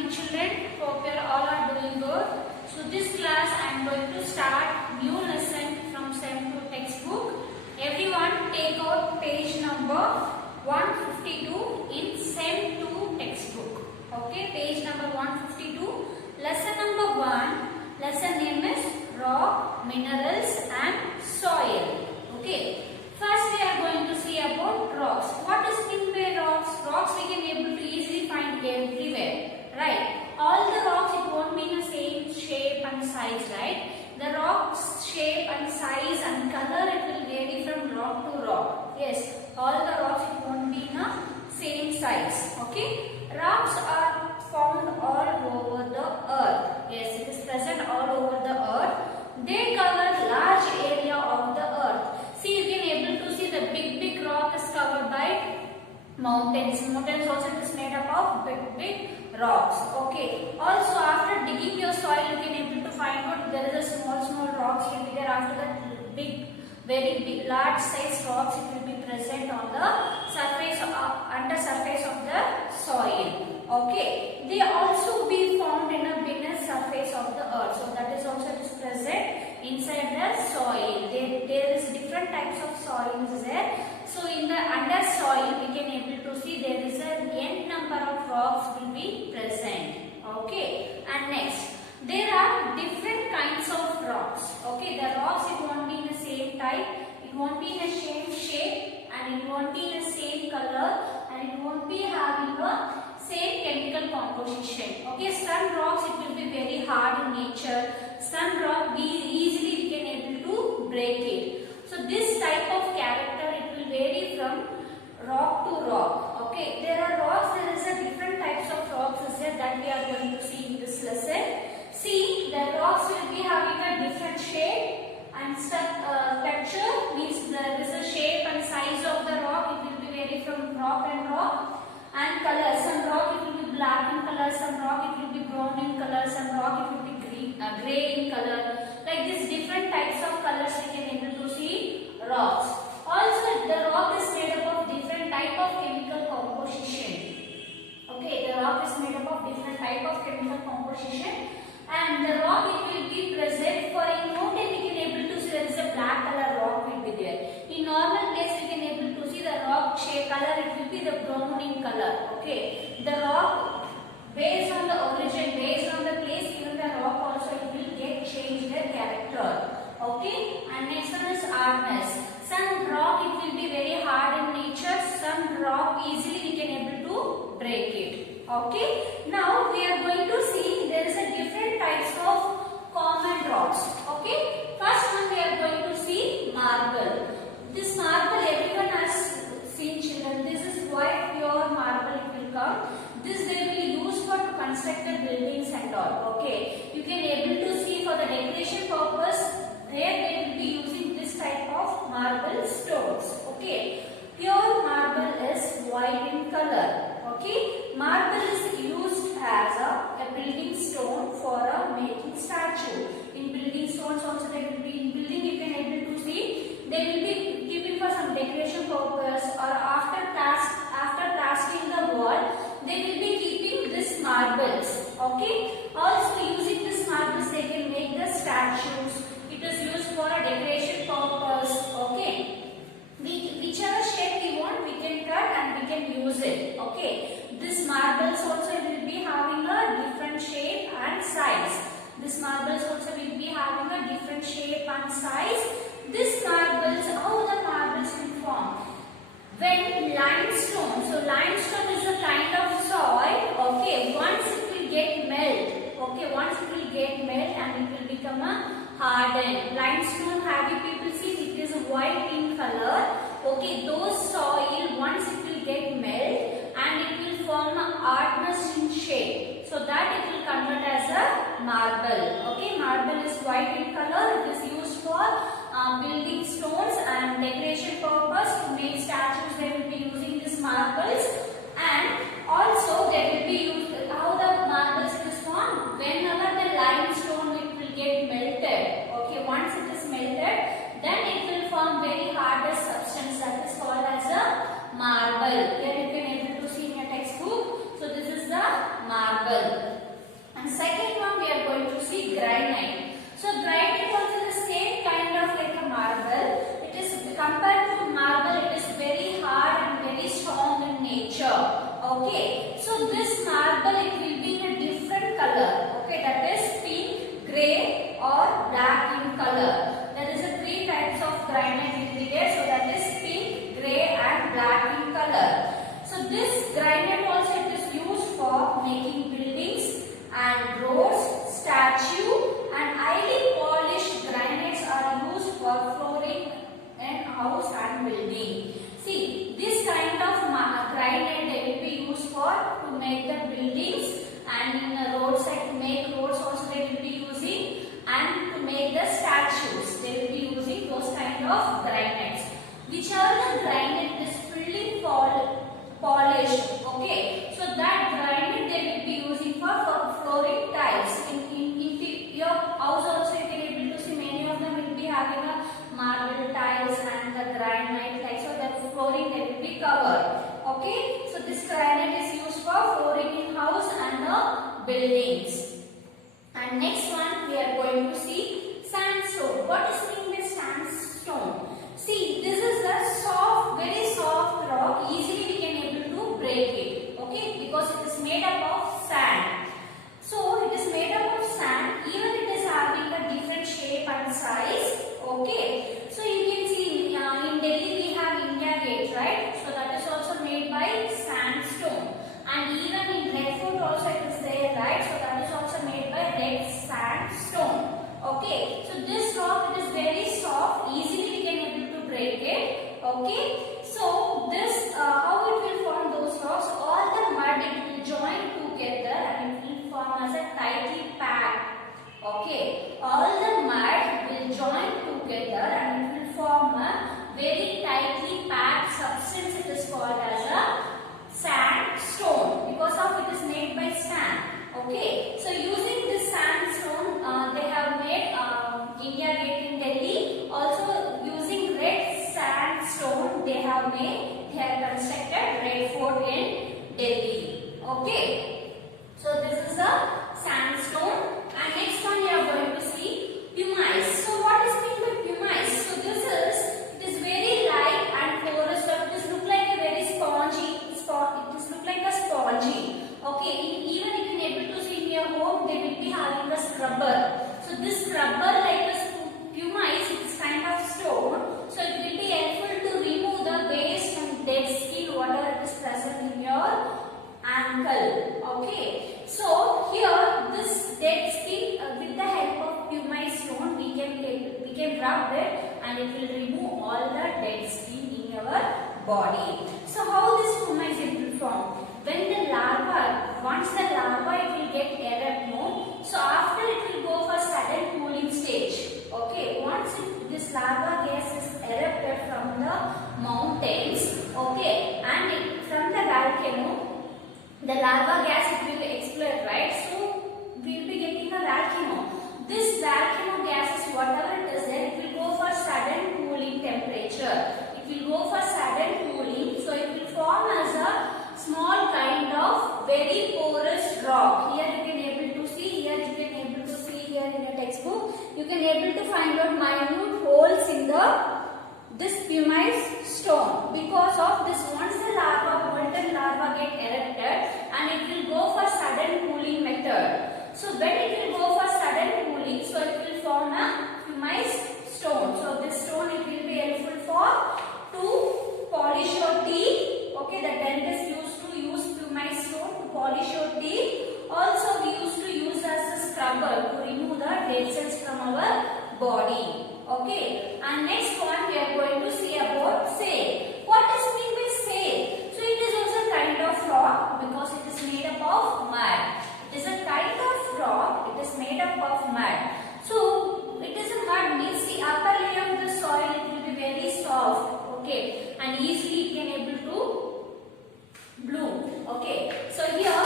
morning children. Hope you all are doing good. So this class I am going to start new lesson from SEM 2 textbook. Everyone take out page number 152 in SEM 2 textbook. Okay, page number 152. Lesson number 1. Lesson name is rock, minerals and soil. Okay. First we are going to see about rocks. What is meant by rocks? Rocks we can able to easily find everywhere, right? All the rocks it won't be in the same shape and size, right? The rocks shape and size and color it will vary from rock to rock. Yes, all the rocks it won't be in the same size. Okay? Rocks are found all over the earth. Yes, it is present all over the earth. They cover large area of the earth. See, you can able to see the big rock is covered by mountains. Mountains also is made up of big rocks. Okay. Also, after digging your soil, you can able to find out there is a small rocks will be there. After that, very big, large size rocks it will be present on the surface under surface of the soil. Okay. They also be found in a beneath surface of the earth. So that is also it is present inside the soil. There is different types of soils there. So in the under soil we can able to see there is a n number of rocks will be present. Okay. And next, there are different kinds of rocks. Okay. The rocks it won't be in the same type, it won't be in the same shape, and it won't be in the same color, and it won't be having a same chemical composition. Okay. Some rocks it will be very hard in nature. Some rock we can able to break it. So this type of character it will vary from rock to rock. Okay, there are rocks. There is a different types of rocks is there that we are going to see in this lesson. See, the rocks will be having a different shape and structure. Means there is a shape and size of the rock. It will be vary from rock and rock. And color. Some rock it will be black in color. Some rock it will be brown in color. Some rock it will be gray in color. Like this different types of colors we can able to see rocks. Also the rock is made up of different type of chemical composition. Okay, the rock is made up of different type of chemical composition, and the rock it will be present for in mountain we can able to see there is a black color rock will be there. In normal place we can able to see the rock shape color it will be the brown in color. Okay, the rock based on the origin, based on the place, even the rock also it will get change their character. Okay, and next one is hardness. Some rock it will be very hard in nature. Some rock easily we can able to break it. Okay, now we are going to see there is a different types of common rocks. Okay, first one we are going to see marble. This marble everyone has seen, children. This is white pure marble it will come. This they will use for to construct the buildings and all. Okay, you can able to see for the decoration purpose. There they will be using this type of marble stones. Okay, pure marble is white in color. Okay, marble is used as a building stone for making statue. In building stones also they will be in building you can able to see they will be keeping for some decoration purpose, or after plastering the wall they will be keeping this marbles. Okay, also using this marbles they can make the statues. It is used for a decoration purpose. Okay, whichever shape we want we can cut and we can use it. Okay, this marbles also will be having a different shape and size. This marbles also will be having a different shape and size. This marbles, how the marbles will form? When limestone, so limestone is a kind of soil. Okay, once it will get melt. Okay, once it will get melt and it will become a hardened. Limestone, have you people seen? It is white in color. Okay, those soil once it will get melt and it will form a hardness in shape. So that it will convert as a marble. Okay, marble is white in color. It is used for building stones and decoration purpose. To make statues they will be using these marbles, and also they will be used how the marbles is formed whenever the limestone it will get melted. Okay, once it is melted then it will form very hardest substance that is called as a marble. Here you can able to see in your textbook. So this is the marble. Okay, so this marble it will be in a different color. Okay, that is pink, grey or black in color. There is a three types of granite will be there. So that is pink, grey and black in color. So this granite also it is used for making buildings and roads, statue and highly polished granites are used for flooring in house and building. See, this kind of granite they will be used for to make the buildings and in the roadside to make roads also they will be using, and to make the statues they will be using those kind of granites. Whichever granite is fully polished, okay, so that granite they will be using for flooring tiles. In your house also you can able to see many of them will be having a marble tiles and the granite, like so the flooring they will be covered. Okay, so this granite is used for flooring in house and the buildings. And next one we are going to see sandstone. What is mean by sandstone? See, this is a soft, very soft rock. Easily we can able to break it. Okay, because it is made up of sand. So it is made up of sand. Even it is having a different shape and size. Okay, so you can see in Delhi we have India Gate, right? So that is also made by sandstone. And even in Red Fort also it is there, right? So that is also made by red sandstone. Okay, so this rock it is very soft. Easily we can able to break it. Okay, so this how it will form those rocks? All the mud it will join together and it will form as a tightly packed. Okay, all the mud will join together and it will form a very tightly packed substance. It is called as a sandstone because of it is made by sand. Okay, so using this sandstone they have made India Gate in Delhi. Also using red sandstone they have constructed Red Fort in Delhi. Okay, so this is a sandstone. And next one we are going to see pumice. So what is mean by pumice? So it is very light and porous. So it is look like a very spongy. It is look like a spongy. Okay, even you can able to see in your home they will be having a scrubber. So this scrubber like a pumice, it is kind of stone. So it will be helpful to remove the waste and dead skin whatever is present in your ankle. Okay, so here this dead skin with the help of pumice stone we can rub it and it will remove all the dead skin in our body. So how this pumice will form? When the larva, once the larva it will get erupt, no? So after it will go for sudden cooling stage. Okay, once this larva gas is erupted from the mountains, okay, and from the volcano, the larva gas it will explode, right? So we will be getting a volcano. This volcano gas is whatever it is there, it will go for sudden cooling temperature. It will go for sudden cooling, so it will form as a small kind of very porous rock. Here you can able to see, here you can able to see here in your textbook. You can able to find out minute holes in this pumice stone because of this. Once the molten larva get erupted and it will go for sudden cooling method. So when it will go for sudden cooling, so it will form a pumice stone. So this stone it will be helpful for to polish your teeth. Okay, the dentist used to use pumice stone to polish your teeth. Also we used to use as a scrubber to remove the dead cells from our body. Okay, and next one we are going to see about sale. What is mean by sale? So it is also kind of rock because it is made up of mud. It is a kind of rock, it is made up of mud. So it is a mud means the upper layer of the soil it will be very soft. Okay, and easily it can able to bloom. Okay, so here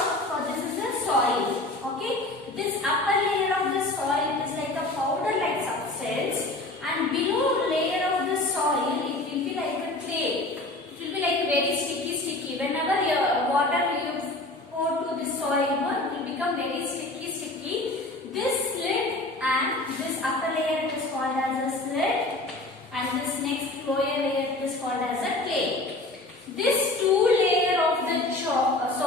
this is the soil. Okay, this upper layer of the soil is like a powder like substance, and below layer of the soil it will be like a clay. It will be like very sticky. Whenever your water you pour to the soil, it will become very sticky. This slit and this upper layer is called as a slit, and this next lower layer is called as a clay. This two layer of the soil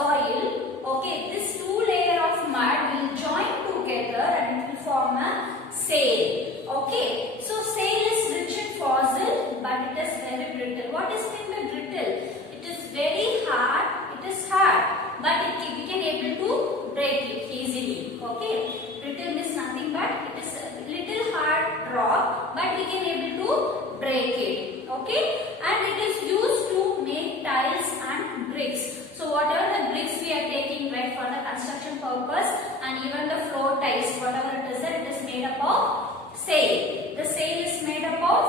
purpose, and even the floor tiles, whatever it is made up of sail. The sail is made up of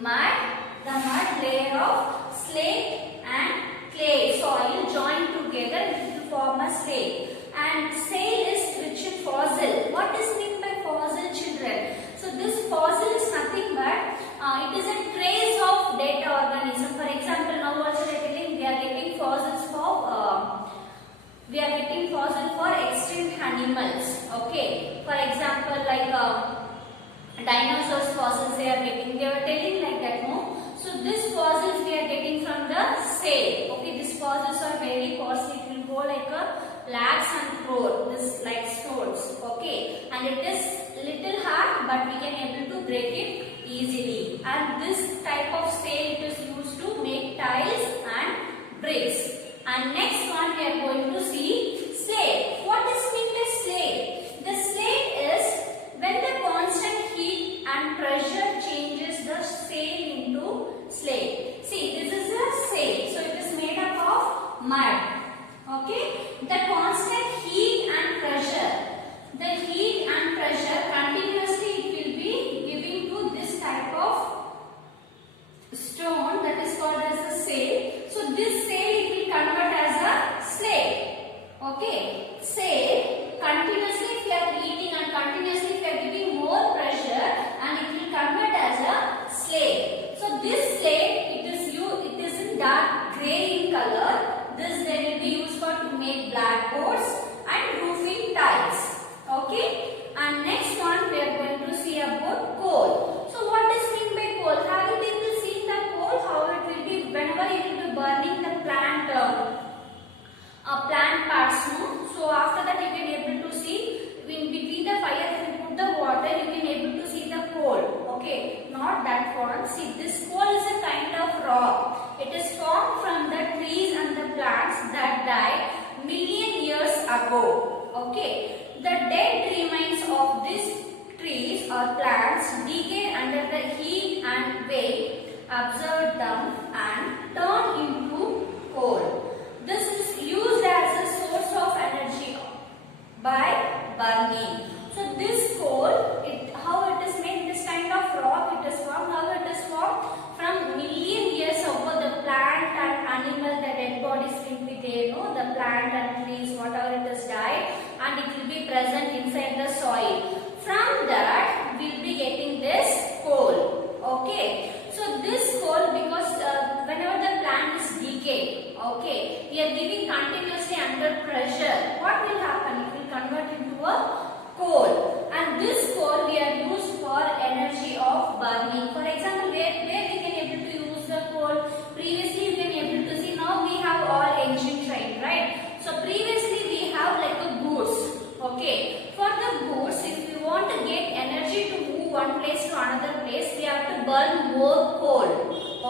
mud, the mud layer of slate and clay soil joined together to form a sail. And sail is rich in fossil. What is meant by fossil, children? So this fossil is nothing but it is a trace of dead organism. For example, now also we are getting fossils for extinct animals. Okay. For example, like dinosaurs fossils they are getting. They were telling like that, no? So these fossils we are getting from the sail. Okay. These fossils are very costly. It will go like a lakhs and crore. This like stones. Okay. And it is little hard, but we can able to break it easily. And this type of sail it is used to make tiles and bricks. And next one we are going to see slate. What is meant by slate? The slate is when the constant heat and pressure changes the sail into slate. See, this is a sail. So it is made up of mud. Okay. The constant heat and pressure. The heat and pressure continuously it will be giving to this type of stone that is called as a sail. So this sail it will convert as a slate. Okay. Sail continuously if you are heating and continuously if you are giving more pressure and it will convert as a slate. So this slate it is in dark grey in color. This they will be used for to make blackboards and roofing tiles. Okay. And next one we are going to see about coal. So what is meant by coal? Have you people seen the coal? How it will be whenever you will be burning the plant parts, no? So after that you can able to see in between the fire if you put the water you can able to see the coal. Okay, not that one. See, this coal is a kind of rock. It is formed from the trees and the plants that died million years ago. Okay, the dead remains of these trees or plants decay under the heat and weight, absorb them and turn into coal. This is used as a source of energy by burning. So this coal, how it is made, this kind of rock it is formed, how it is formed from million years ago. The plant and animal, the dead bodies will be there, no? The plant and trees, whatever it is died, and it will be present inside the soil. From that, we will be getting this coal. Okay. So this coal, because whenever the plant is decayed, okay, we are giving continuously under pressure. What will happen? It will convert into a coal. And this coal we are used for energy of burning. For example, where we can able to use the coal? Previously, you can able to see now we have all engine train, right? So previously we have like a goods. Okay. For the goods, if we want to get energy to move one place to another place, we have to burn more coal.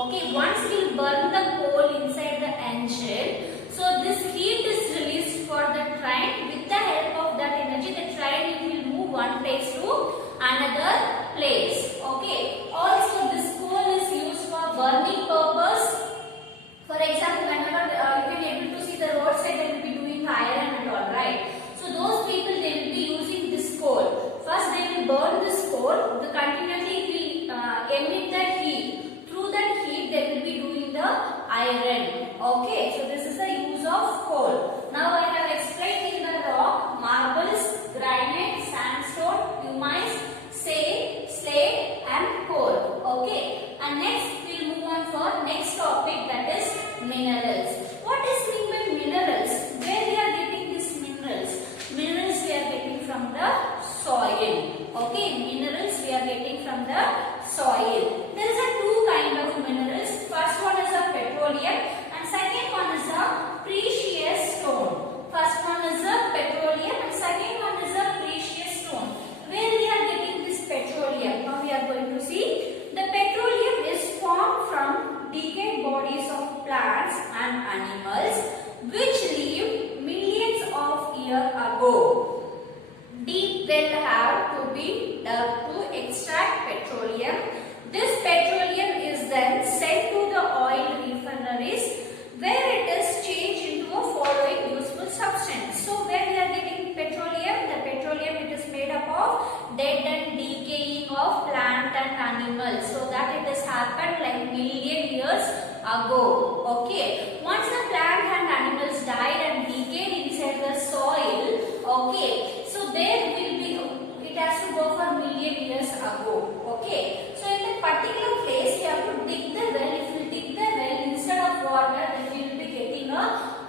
Okay. Once we burn the coal inside the engine, so this heat is released for the train. With the help of that energy, the train will move one place to another place. Okay. Also, this coal is used for burning purpose. For example, whenever you can able to see the roadside, they will be doing iron and all, right? So those people they will be using this coal. First, they will burn this coal. The continuously will emit the heat. Through that heat, they will be doing the iron. Okay. So this is the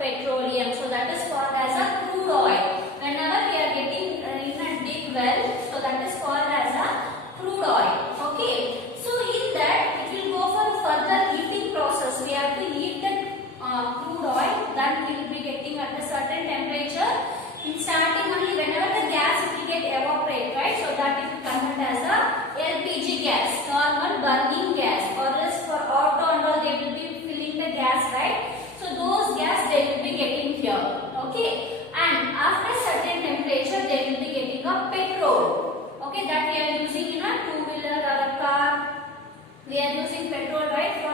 petroleum. So that is called as a crude oil. Whenever we are getting in a deep well, so that is called as a crude oil. Okay. So in that it will go for further heating process. We have to heat the crude oil. Then we will be getting at a certain temperature. In starting only, whenever the gas will get evaporate, right? So that it will convert as a LPG gas, normal burning gas, or else for auto and all they will be filling the gas, right? So those gas they will be getting here, okay? And after certain temperature they will be getting a petrol, okay? That we are using in a two-wheeler or a car. We are using petrol, right, for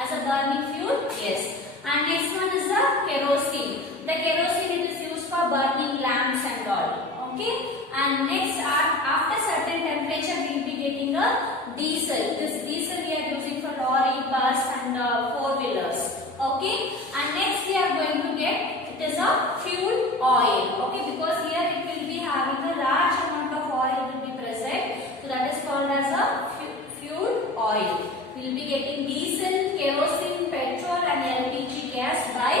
as a burning fuel. Yes. And next one is the kerosene. The kerosene it is used for burning lamps and all. Okay. And next, after certain temperature, we will be getting a diesel. This diesel we are using for lorry, bus, and four-wheelers. Okay. And next we are going to get, it is a fuel oil. Okay. Because here it will be having a large amount of oil will be present. So that is called as a fuel oil. We will be getting diesel, kerosene, petrol, and LPG gas by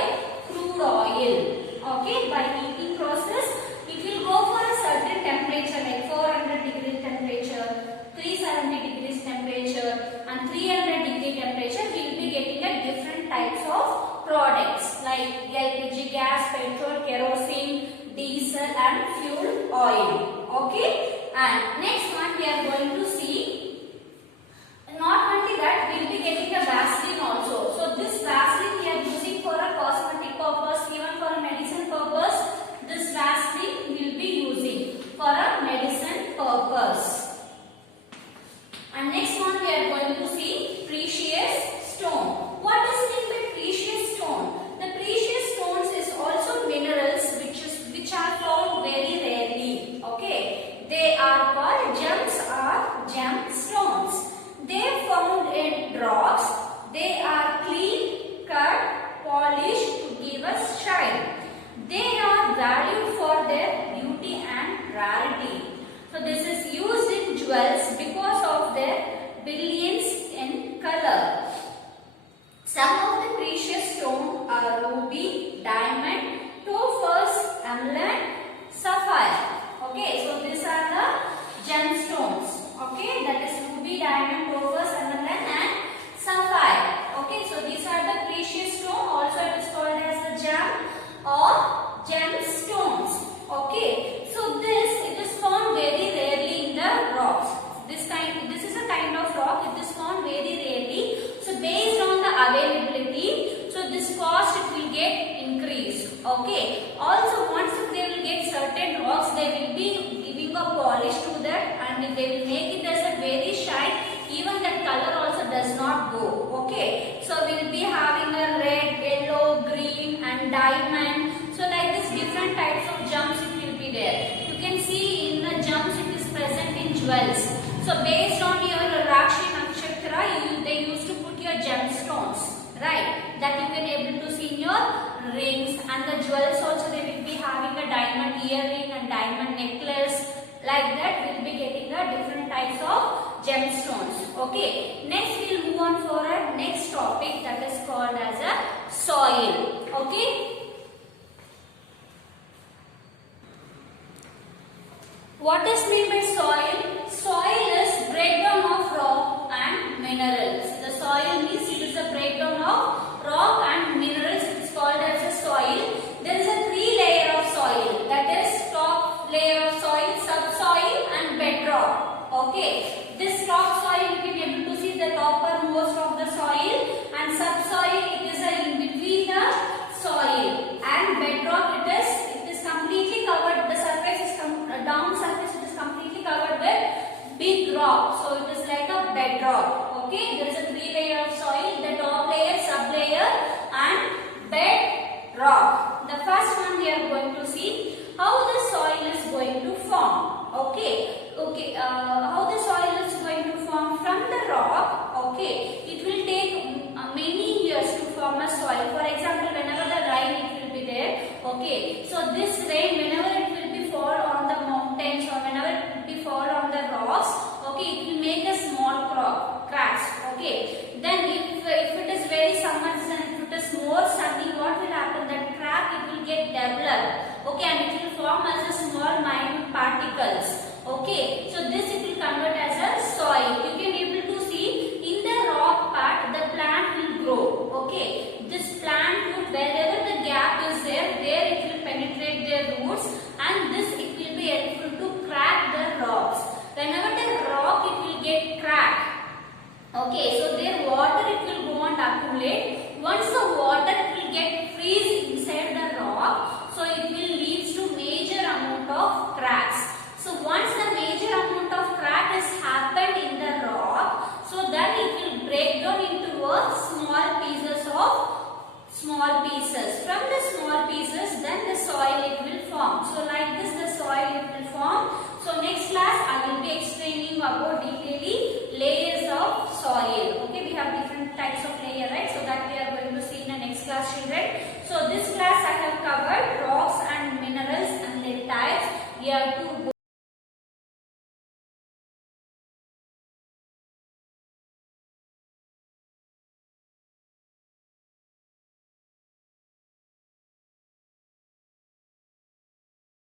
crude oil. Okay, by heating process, it will go for a certain temperature like 400 degree temperature, 370 degrees temperature, and 300 degree temperature. We will be getting a different types of products like LPG gas, petrol, kerosene, diesel, and fuel oil. Okay, and next one we are going to see. Not only that, we will be getting a Vaseline also. So this Vaseline we are using for a cosmetic purpose, even for a medicine purpose. This Vaseline we will be using for a medicine purpose. And next one we are going to see precious stone. What does it mean by precious stone? The precious stones is also minerals which are found very rarely. Okay, they are called gems or gemstones. They are found in rocks. They are clean, cut, polished to give us shine. They are valued for their beauty and rarity. So this is used in jewels because of their brilliance in color. Some of the precious stones are ruby, diamond, topaz, emerald, sapphire. Okay, so these are the gemstones. Okay, that is ruby, diamond, topaz, emerald, and sapphire. Okay, so these are the precious stone. Also, it is called as the gem or gemstones. Okay, so it is found very rarely in the rocks. This is a kind of rock. It is found very rarely. So based on the availability, so this cost it will get increased. Okay. Also, once they will get certain rocks, they will be giving a polish to that, and they will make it as a very shine. Even that color also does not go. Okay. So we will be having a red, yellow, green, and diamond. So like this, different types of gems it will be there. You can see in the gems it is present in jewels. So based on your Rakshi Nakshatra, they used to put your gemstones, right? That you can able to see in your rings, and the jewels also they will be having a diamond earring and diamond necklace. Like that, we will be getting the different types of gemstones. Okay. Next, we will move on for our next topic, that is called as a soil. Okay. What is meant by soil? Soil is breakdown of rock and minerals. The soil means it is a breakdown of rock and minerals. It is called as a soil. There is a three layer of soil. That is top layer of soil, subsoil, and bedrock. Okay. This top soil you can able to see the toppermost of the soil, and subsoil it is in between the soil, and bedrock it is completely covered. The surface is down surface it is completely covered with big rock. So it is like a bedrock. Okay, there is a three layer of soil: the top layer, sub layer, and bedrock. The first one we are going to see how the soil is going to form. Okay. How the soil is going to form from the rock. Okay, it will take many years to form a soil. For example, whenever the rain it will be there. Okay, so this rain whenever it will be fall on the mountains or whenever it will be fall on the rocks. Okay, it will make a small cracks. Okay, then if it is very summer season, if it is more sunny, what will happen? That particles. Okay.